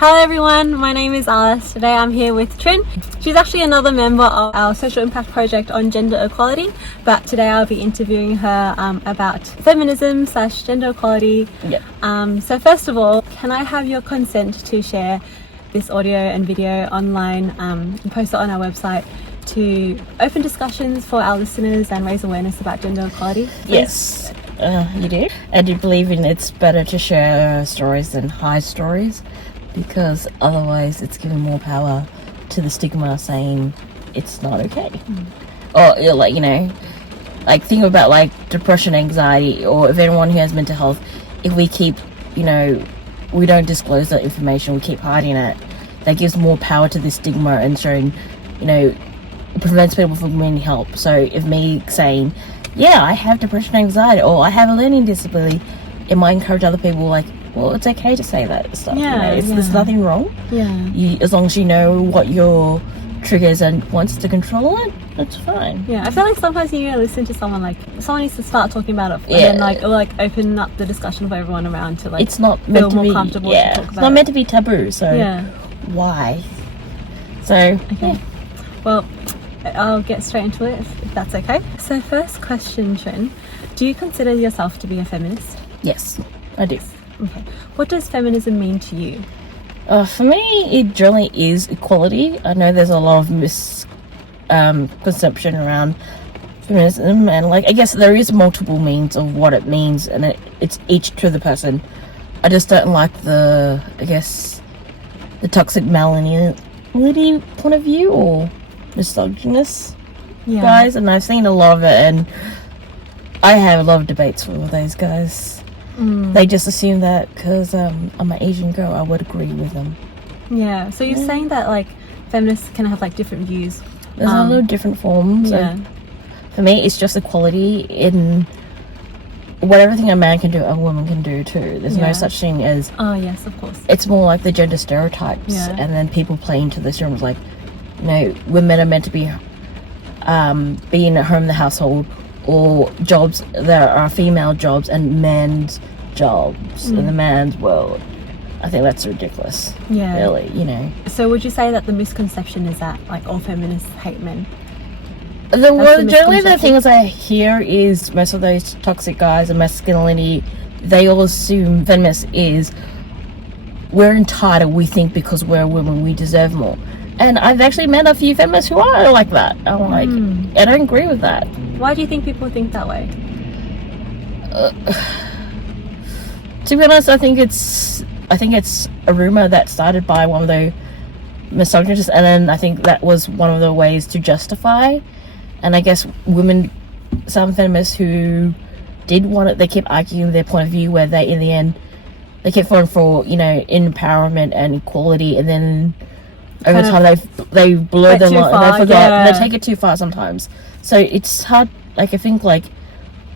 Hello everyone, my name is Alice. Today I'm here with Trinh. She's actually another member of our social impact project on gender equality, but today I'll be interviewing her about feminism / gender equality. Yep. So first of all, can I have your consent to share this audio and video online and post it on our website to open discussions for our listeners and raise awareness about gender equality? Please? Yes, you do. I do believe it's better to share stories than hide stories, because otherwise it's giving more power to the stigma saying it's not okay. Or think about depression, anxiety, or if anyone who has mental health, if we keep, we don't disclose that information, we keep hiding it, that gives more power to the stigma and showing, it prevents people from getting help. So if me saying, yeah, I have depression, anxiety, or I have a learning disability, it might encourage other people well, it's okay to say that stuff. There's nothing wrong. As long as you know what your triggers and wants to control it, that's fine. I feel like sometimes you need to listen to someone, someone needs to start talking about it, and then open up the discussion for everyone around to it's not feel meant to more be comfortable to talk about it's not it. meant to be taboo, so why? So okay. Well, I'll get straight into it if that's okay. So first question, Trinh, do you consider yourself to be a feminist? Yes, I do. Okay. What does feminism mean to you? For me, it generally is equality. I know there's a lot of misconception around feminism, and I guess there is multiple means of what it means, and it's each to the person. I just don't like the toxic masculinity point of view or misogynist guys, and I've seen a lot of it, and I have a lot of debates with those guys. They just assume that because I'm an Asian girl, I would agree with them. Yeah. So you're saying that feminists can have different views. There's a lot of different forms. Yeah. For me, it's just equality in whatever thing a man can do, a woman can do too. There's no such thing as. Oh yes, of course. It's more like the gender stereotypes, and then people play into the stereotypes women are meant to be being at home in the household, or jobs that are female jobs and men's jobs in the man's world. I think that's ridiculous. Yeah. Really, So would you say that the misconception is that all feminists hate men? Generally the things I hear is most of those toxic guys and masculinity, they all assume feminists is we're entitled, we think because we're women we deserve more. And I've actually met a few feminists who are like that. I'm I don't agree with that. Why do you think people think that way? To be honest, I think it's a rumor that started by one of the misogynists, and then I think that was one of the ways to justify. And I guess some feminists who did want it, they kept arguing their point of view, where they, in the end, they kept going for empowerment and equality, and then over time they blur the line. They forgot. They take it too far sometimes. So it's hard. I think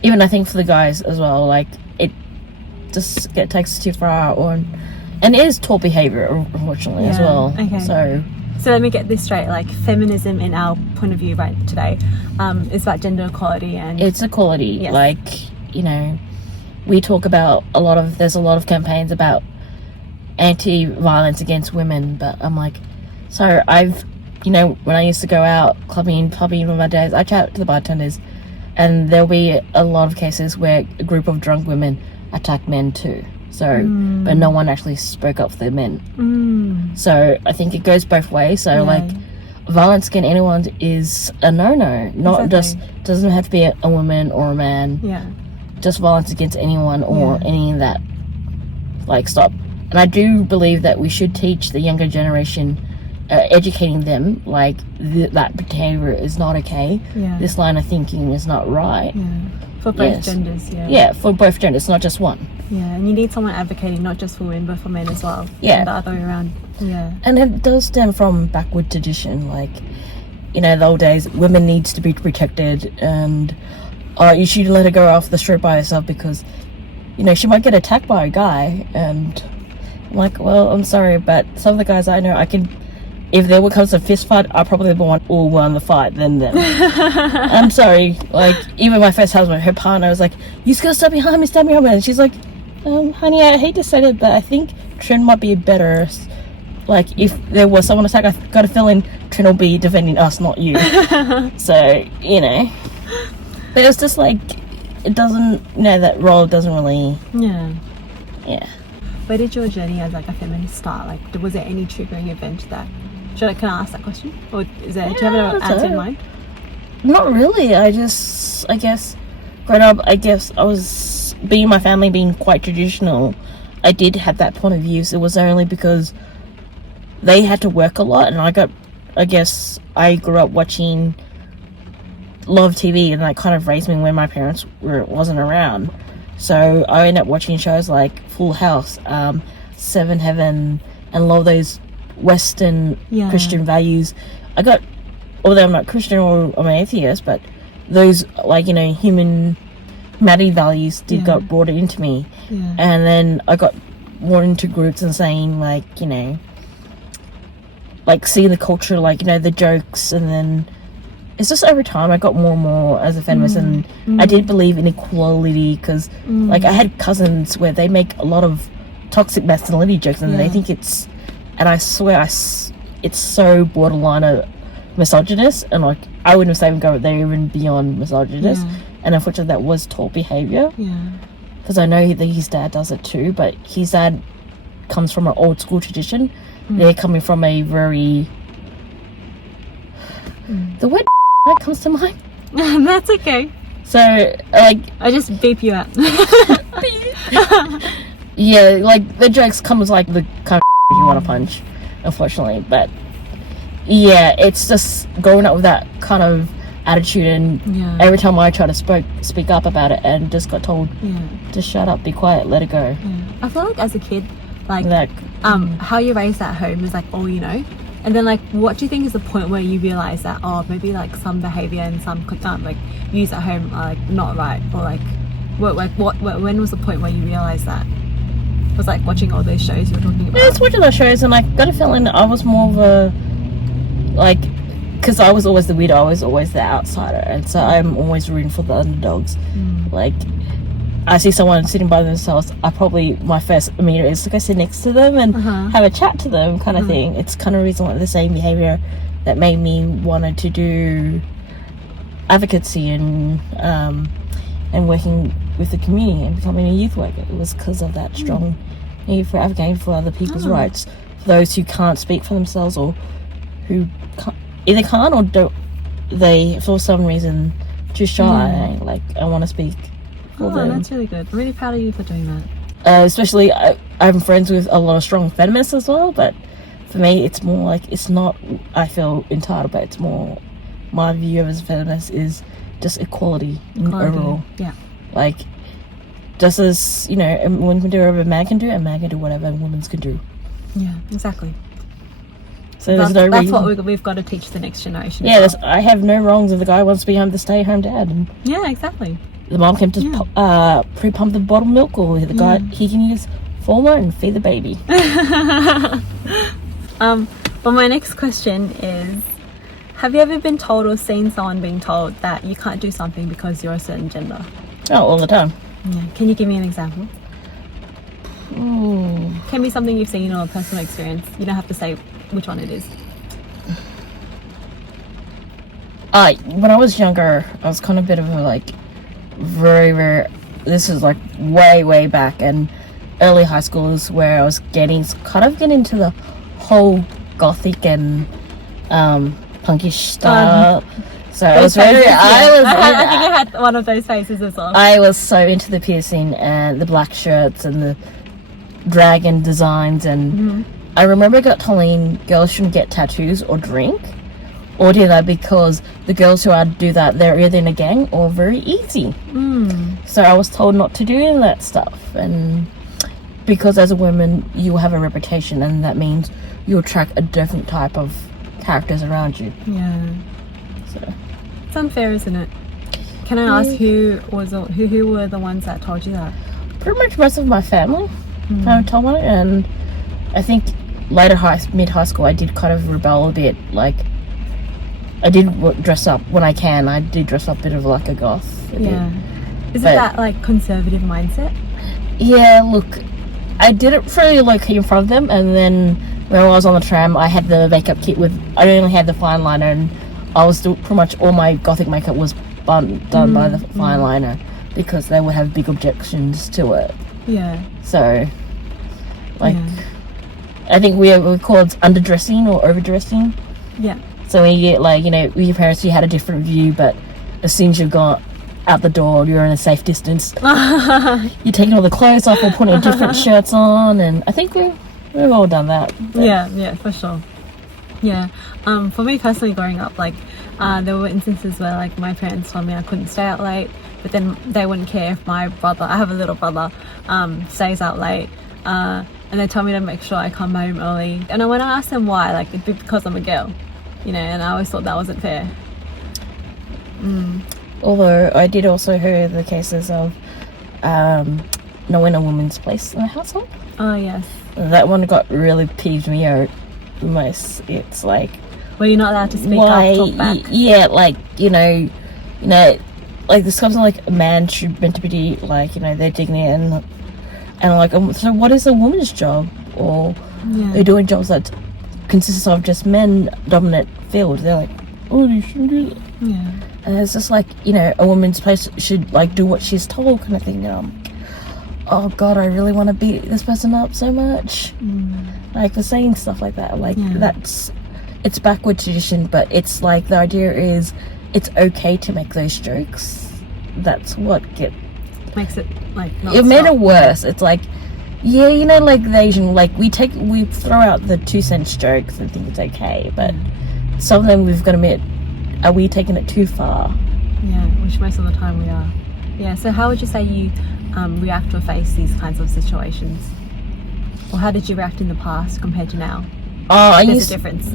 even I think for the guys as well, it just takes too far on, and it is taught behavior unfortunately as well. Okay. So let me get this straight. Feminism, in our point of view right today, is about gender equality, and it's equality. Yes. We talk about there's a lot of campaigns about anti-violence against women, but I'm so when I used to go out clubbing with my dads, I chat to the bartenders, and there'll be a lot of cases where a group of drunk women attack men too. So, but no one actually spoke up for the men. So I think it goes both ways. So violence against anyone is a no-no. Not just doesn't have to be a woman or a man. Yeah. Just violence against anyone or any of that. Stop. And I do believe that we should teach the younger generation. Educating them that behavior is not okay. This line of thinking is not right. For both genders. For both genders, not just one. And you need someone advocating not just for women but for men as well. And the other way around. And it does stem from backward tradition. The old days, women needs to be protected, and you should let her go off the street by herself because she might get attacked by a guy. And I'm well, I'm sorry, but some of the guys I know, if there comes a fist fight, I probably won the fight than them. I'm sorry. Even my first husband, her partner was you just gotta stop behind me, and she's honey, I hate to say it, but I think Trinh might be a better like, if there was someone attack, I got a feeling Trinh will be defending us, not you. So, you know. But it was just like, it doesn't, you know, that role doesn't really... Yeah. Where did your journey as like a feminist start? Like, was there any triggering event that... can I ask that question? Or is there, do you have an answer in mind? Not really. I guess, growing up, I was, being my family being quite traditional, I did have that point of view. So it was only because they had to work a lot, and I grew up watching a lot of TV, and that kind of raised me when my parents wasn't around. So I ended up watching shows like Full House, Seven Heaven, and a lot of those Western Christian values. Although I'm not Christian or I'm an atheist, but those, like, you know, humanity values got brought into me. And then I got more into groups and saying, like, you know, like seeing the culture, like, you know, the jokes, and then it's just over time I got more and more as a feminist, and I did believe in equality, because like I had cousins where they make a lot of toxic masculinity jokes, and they think it's, and I swear it's so borderline a misogynist, and like I wouldn't say go there even beyond misogynist, and unfortunately that was taught behaviour, because I know that his dad does it too, but his dad comes from an old school tradition. They're coming from a very the word that comes to mind. That's okay. So, like, I just beep you out. Yeah, like, the jokes comes like the kind of you want to punch, unfortunately. But yeah, it's just growing up with that kind of attitude, and every time I try to speak up about it, and just got told to shut up, be quiet, let it go. I feel like as a kid, like how you raised at home is like all you know. And then, like, what do you think is the point where you realise that, oh, maybe, like, some behaviour and some, like, views at home are, like, not right? Or, like, when was the point where you realised that? It was, like, watching all those shows you were talking about? Yeah, I was watching those shows, and I got a feeling that I was more of a, like, because I was always the weirdo, I was always the outsider, and so I'm always rooting for the underdogs. Like, I see someone sitting by themselves, my first immediate is to go sit next to them and have a chat to them, kind of thing. It's kind of reason why the same behaviour that made me wanted to do advocacy and working with the community and becoming a youth worker. It was because of that strong need for advocating for other people's rights, for those who can't speak for themselves, or who either can't or don't, they for some reason too shy. Like, I want to speak. That's really good. I'm really proud of you for doing that. Especially, I'm friends with a lot of strong feminists as well, but for me, it's more like, it's not, I feel entitled, but it's more, my view of as a feminist is just equality. Overall. Yeah. Like, just as, you know, a woman can do whatever a man can do, and a man can do whatever women can do. Yeah, exactly. So that's what we've got to teach the next generation. Yeah, I have no wrongs if the guy wants to be home to stay home dad. And yeah, exactly. the mom can just pre-pump the bottled milk, or the guy, he can use formula and feed the baby. Well, my next question is, have you ever been told or seen someone being told that you can't do something because you're a certain gender? Oh, all the time. Yeah. Can you give me an example? Can be something you've seen or a personal experience. You don't have to say which one it is. When I was younger, I was kind of a bit of a, like, very, very, this is like way back, and early high school is where I was getting into the whole gothic and punkish style. So I was very, I think I had one of those faces as well. I was so into the piercing and the black shirts and the dragon designs, and I remember I got told girls shouldn't get tattoos or drink or do that, because the girls who do that, they're either in a gang or very easy. So I was told not to do any of that stuff, and because as a woman you have a reputation, and that means you attract a different type of characters around you. Yeah. So it's unfair, isn't it? Can I ask who were the ones that told you that? Pretty much most of my family told me, and I think later mid-high school I did kind of rebel a bit. Like, I did dress up when I can. I did dress up a bit of like a goth. Is it that like conservative mindset? Yeah, look, I did it really low-key in front of them, and then when I was on the tram, I had the makeup kit I only had the fine liner, and I was still pretty much all my gothic makeup was done by the fine liner, because they would have big objections to it. Yeah. So, like, I think we call it underdressing or overdressing. Yeah. So when you get, like, you know, with your parents, you had a different view, but as soon as you've got out the door, you're in a safe distance. You're taking all the clothes off or putting different shirts on, and I think we've all done that. Yeah, for sure. Yeah. For me personally, growing up, like, there were instances where, like, my parents told me I couldn't stay out late, but then they wouldn't care if my brother, I have a little brother, stays out late, and they told me to make sure I come home early. And when I asked them why, like, it'd be because I'm a girl, you know, and I always thought that wasn't fair. Although I did also hear the cases of knowing a woman's place in the household. Oh yes. That one got really peeved me out most. It's like, well, you're not allowed to speak why, up, talk back. Yeah, like, you know, like this comes like a man should meant to be like, you know, their dignity and like, so what is a woman's job? Or they're doing jobs that consists of just men dominant field. They're like, oh, you shouldn't do that. Yeah. And it's just like, you know, a woman's place should like do what she's told, kind of thing. Oh God, I really want to beat this person up so much. Like, for saying stuff like that, like it's backward tradition, but it's like the idea is it's okay to make those jokes. That's what makes it like not it made it worse. It's like, yeah, you know, like the Asian, like we throw out the 2 cents jokes and think it's okay, but some of them we've got to admit, are we taking it too far? Yeah, which most of the time we are. Yeah, so how would you say you react or face these kinds of situations? Or how did you react in the past compared to now? There's a difference.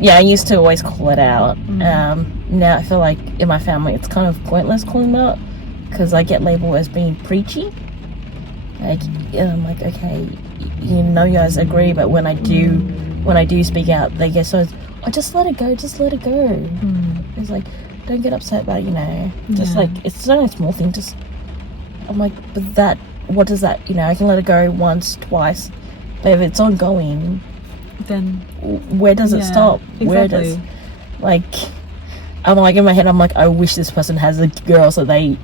Yeah, I used to always call it out. Now I feel like in my family it's kind of pointless calling it out, because I get labelled as being preachy. Like, I'm like, okay, you know, you guys agree, but when I do speak out, they get so, oh, just let it go. It's like, don't get upset about it, you know. Just like, it's only a small thing. Just, I'm like, but what does that, you know, I can let it go once, twice, but if it's ongoing, then where does it stop? Exactly. Where does, like, I'm like, in my head, I'm like, I wish this person has a girl so they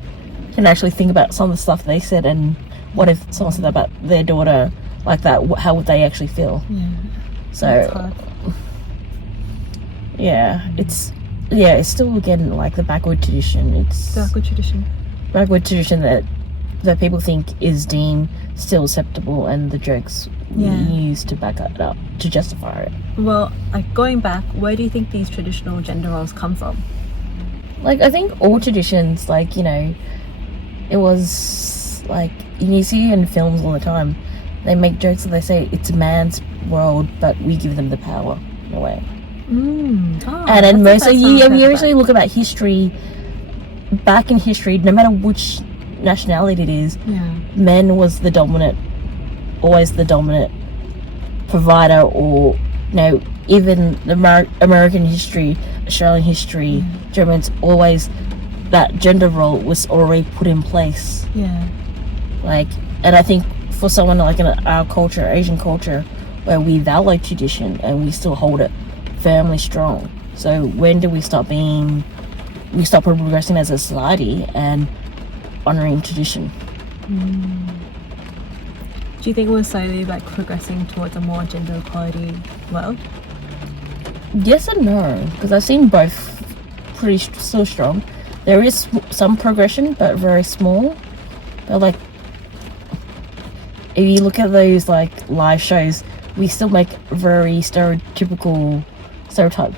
can actually think about some of the stuff they said, and what if someone said that about their daughter like that, how would they actually feel? So it's still, again, like the backward tradition. It's backward tradition that people think is deemed still acceptable, and the jokes used to back it up to justify it. Well, like, going back, where do you think these traditional gender roles come from? Like, I think all traditions, like, you know, it was like, you see in films all the time, they make jokes and they say it's a man's world, but we give them the power in a way. And then mostly, you usually look about history, back in history, no matter which nationality it is, men was always the dominant provider, or, you know, even the American history, Australian history, Germans, always that gender role was already put in place. Like, and I think for someone like in our culture, Asian culture, where we value tradition and we still hold it firmly strong. So when do we stop progressing as a society and honouring tradition? Do you think we're slowly, like, progressing towards a more gender equality world? Yes and no, because I've seen both pretty still strong. There is some progression, but very small. But, like, if you look at those, like, live shows, we still make very stereotype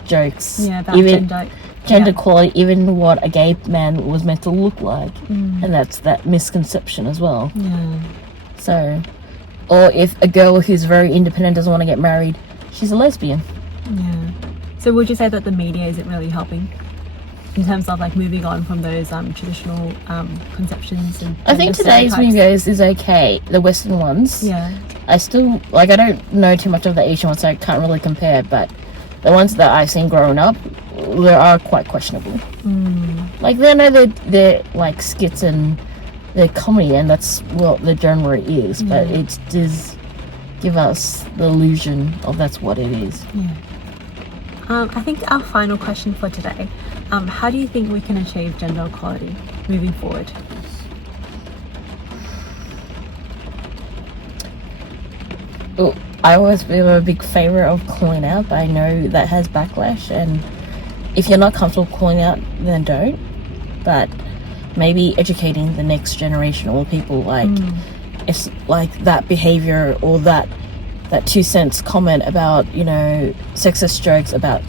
jokes. About even gender equality, even what a gay man was meant to look like, and that's that misconception as well. So, or if a girl who's very independent doesn't want to get married, she's a lesbian. So would you say that the media isn't really helping in terms of, like, moving on from those traditional conceptions? And I think today's videos is okay, the Western ones. I still, like, I don't know too much of the Asian ones, so I can't really compare, but the ones that I've seen growing up, they are quite questionable. Like, I know they're like skits and they're comedy, and that's what the genre is, but it's just, give us the illusion of that's what it is. Yeah. I think our final question for today, how do you think we can achieve gender equality moving forward? Oh, I always am a big favourite of calling out, but I know that has backlash, and if you're not comfortable calling out, then don't. But maybe educating the next generation or people, like, it's like that behaviour or that 2 cents comment about, you know, sexist jokes about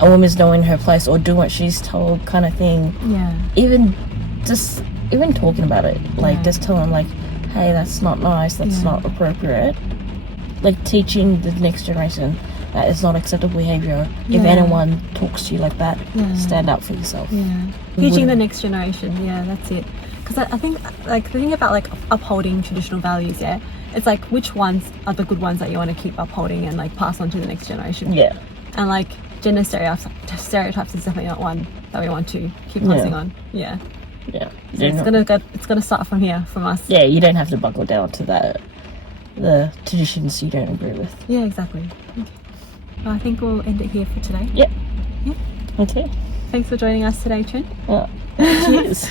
a woman's knowing her place or doing what she's told kind of thing. Yeah. Even talking about it, like, just telling them, like, hey, that's not nice, that's not appropriate. Like, teaching the next generation that it's not acceptable behaviour. If anyone talks to you like that, stand up for yourself. Yeah. Teaching the next generation, that's it. Because I think, like, the thing about, like, upholding traditional values, it's like, which ones are the good ones that you want to keep upholding and, like, pass on to the next generation. Yeah. And, like, gender stereotypes is definitely not one that we want to keep passing on. Yeah. Yeah. So it's gonna start from here, from us. Yeah, you don't have to buckle down to the traditions you don't agree with. Yeah, exactly. Okay. Well, I think we'll end it here for today. Yep. Yeah. Okay. Thanks for joining us today, Trinh. Well, cheers.